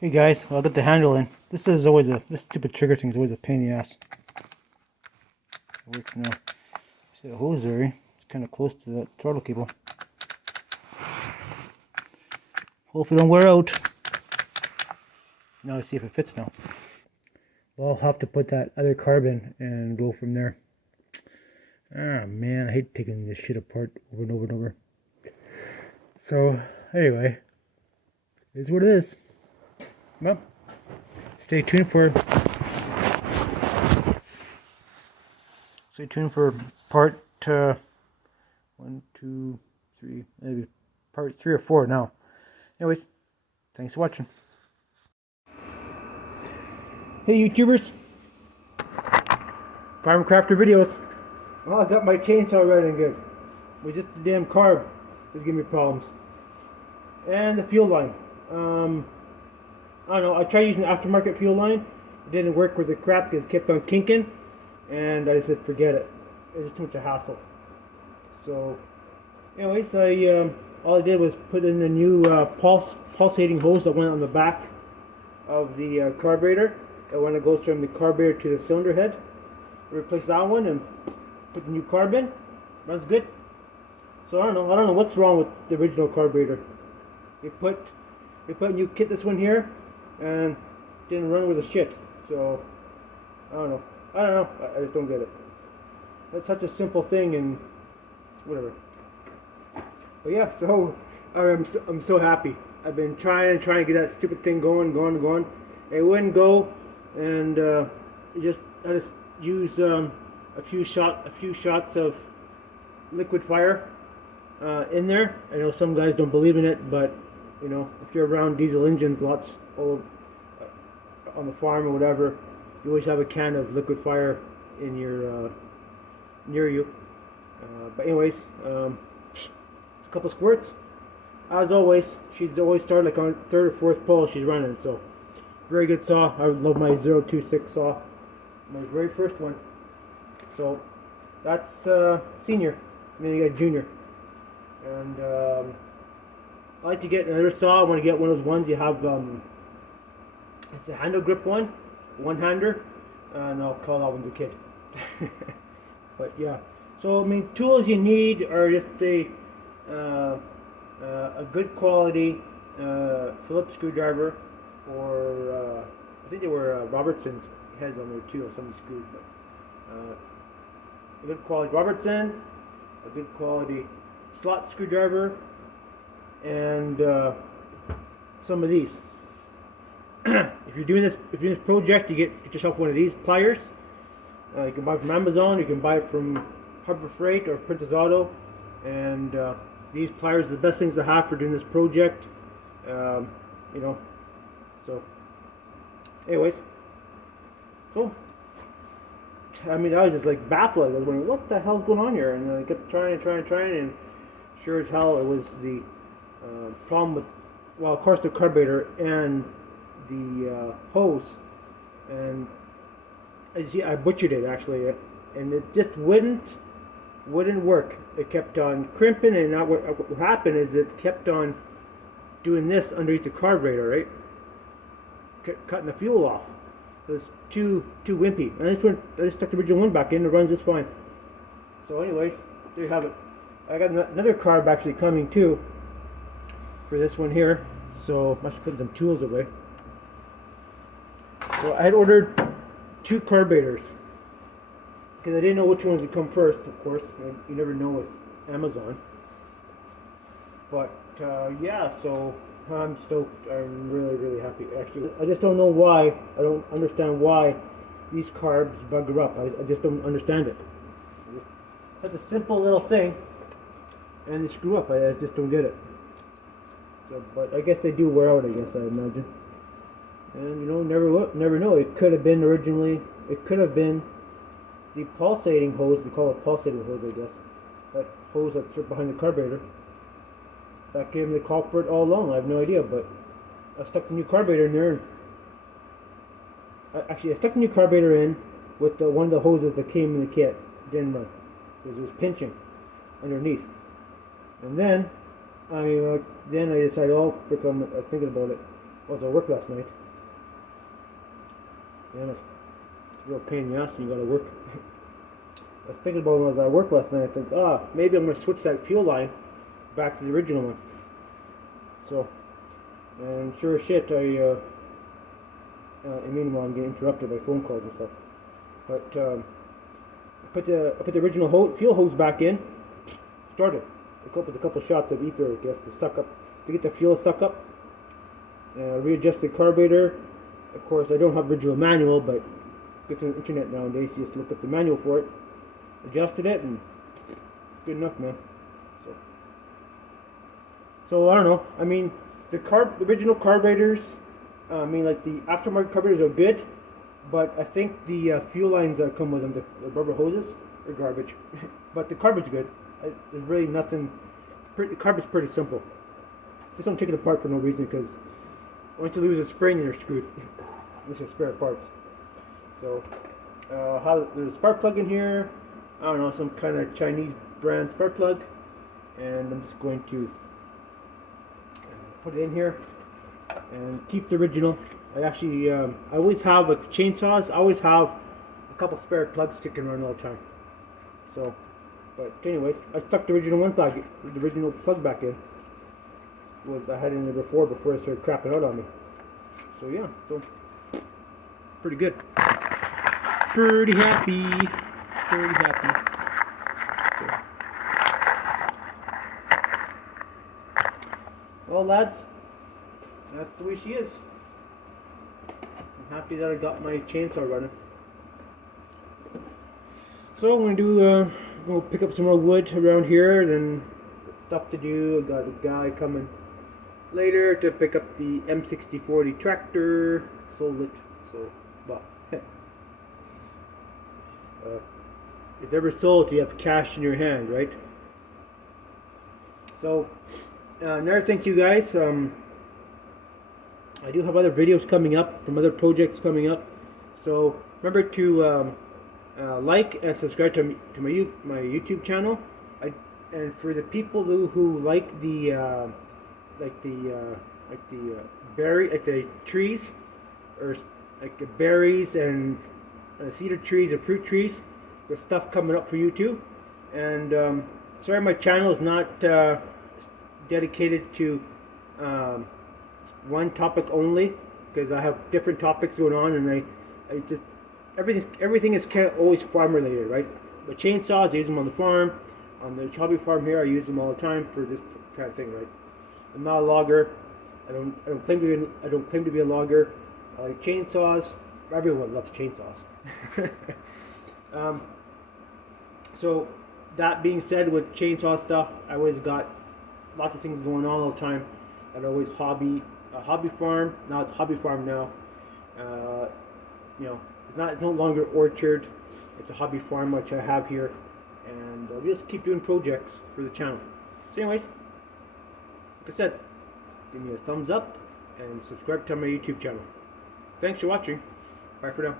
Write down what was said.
Hey guys, well, I'll get the handle in. This stupid trigger thing is always a pain in the ass. It works now. See the hose there, eh? It's kind of close to that throttle cable. Hope it don't wear out. Now let's see if it fits now. Well, I'll have to put that other carb in and go from there. Ah man, I hate taking this shit apart over and over and over. So, anyway, it is what it is. Well, stay tuned for part 1, 2, 3, maybe part 3 or 4 now. Anyways, thanks for watching. Hey YouTubers, Farm Crafter videos. Well, I got my chainsaw running good. It was just the damn carb was giving me problems, and the fuel line. I don't know, I tried using the aftermarket fuel line. It didn't work with the crap because it kept on kinking, and I just said forget it. It was just too much of a hassle. So, anyways, all I did was put in a new pulsating hose that went on the back of the carburetor. And when it goes from the carburetor to the cylinder head, replace that one and put the new carb in. Runs good. So I don't know what's wrong with the original carburetor. They put a new kit, this one here, and didn't run with a shit. So I don't know. I just don't get it. It's such a simple thing, and whatever. But yeah, so I'm so happy. I've been trying to get that stupid thing going. It wouldn't go, and I just use a few shots of liquid fire in there. I know some guys don't believe in it, but you know, if you're around diesel engines lots all on the farm or whatever, you always have a can of liquid fire in your near you. But anyways, a couple squirts. As always, she's always started like on third or fourth pull she's running. So very good saw. I love my 026 saw, my very first one. So that's senior, and then you got junior. And I like to get another saw. I want to get one of those ones you have. It's a handle grip one-hander, and I'll call that one the kid. But yeah, so I mean, tools you need are just a good quality Phillips screwdriver, or I think they were Robertson's heads on there too, or something screwed. But a good quality Robertson, a good quality slot screwdriver, and some of these. If you're doing this project, you get yourself one of these pliers. You can buy it from Amazon, you can buy it from Harbor Freight or Princess Auto, and these pliers are the best things to have for doing this project. You know, so anyways, so I mean, I was just like baffled. I was wondering what the hell's going on here, and I kept trying, and sure as hell it was the problem with, well, of course, the carburetor and the hose. And I butchered it actually, and it just wouldn't work. It kept on crimping, and now what happened is it kept on doing this underneath the carburetor, right? Cutting the fuel off. It was too wimpy. And I just stuck the original one back in. It runs just fine. So anyways, there you have it. I got another carb actually coming too for this one here. So I should put some tools away. So I had ordered 2 carburetors because I didn't know which ones would come first. Of course, you never know with Amazon. But yeah, so I'm stoked. I'm really happy. Actually, I just don't know why. I don't understand why these carbs bugger up. I just don't understand it. It's a simple little thing, and they screw up. I just don't get it. So, but I guess they do wear out, I guess, I imagine. And you know, never know. It could have been originally. It could have been the pulsating hose. They call it pulsating hose, I guess. That hose that's behind the carburetor. That gave me the culprit all along. I have no idea, but I stuck the new carburetor in there. Actually, I stuck the new carburetor in with one of the hoses that came in the kit. Didn't run because it was pinching underneath. And then I decided, I was thinking about it. was at work last night. Yeah, it's a real pain in the ass when you gotta work. I was thinking about when I was at work last night. I think, maybe I'm gonna switch that fuel line back to the original one. So, and sure as shit, I meanwhile I'm getting interrupted by phone calls and stuff. But I put the original fuel hose back in. Started. With a couple shots of ether, I guess, to get the fuel suck up. Readjust the carburetor. Of course, I don't have original manual, but get to the internet nowadays. You just look up the manual for it. Adjusted it, and it's good enough, man. So I don't know. I mean, the original carburetors. I mean, like the aftermarket carburetors are good, but I think the fuel lines that come with them, the rubber hoses, are garbage. But the carburetor's good. There's really nothing. The carburetor's pretty simple. Just don't take it apart for no reason, because once you lose a spring, you're screwed. Unless you spare parts. So, there's a spark plug in here. I don't know, some kind of Chinese brand spark plug, and I'm just going to put it in here and keep the original. I actually, I always have like chainsaws. I always have a couple spare plugs sticking around all the time. So, but anyways, I stuck the original plug back in. I had it in there before it started crapping out on me. So yeah, so pretty good. Pretty happy. So. Well, lads, that's the way she is. I'm happy that I got my chainsaw running. So I'm gonna go pick up some more wood around here, then stuff to do. I got a guy coming later to pick up the M6040 tractor. Sold it, so well. It's ever sold, you have cash in your hand, right? So another thing to you guys, I do have other videos coming up from other projects coming up. So remember to like and subscribe to my YouTube channel. And for the people who like the trees, or like the berries and cedar trees and fruit trees, there's stuff coming up for you too. And sorry, my channel is not dedicated to one topic only, because I have different topics going on, and I just everything is kind of always farm related, right? But chainsaws, I use them on the farm. On the hobby farm here, I use them all the time for this kind of thing, right? I'm not a logger. I don't claim to be a logger. I like chainsaws. Everyone loves chainsaws. So that being said, with chainsaw stuff, I always got lots of things going on all the time. I always hobby farm. Now it's hobby farm now. It's no longer orchard. It's a hobby farm, which I have here, and we just keep doing projects for the channel. So anyways, like I said, give me a thumbs up and subscribe to my YouTube channel. Thanks for watching. Bye for now.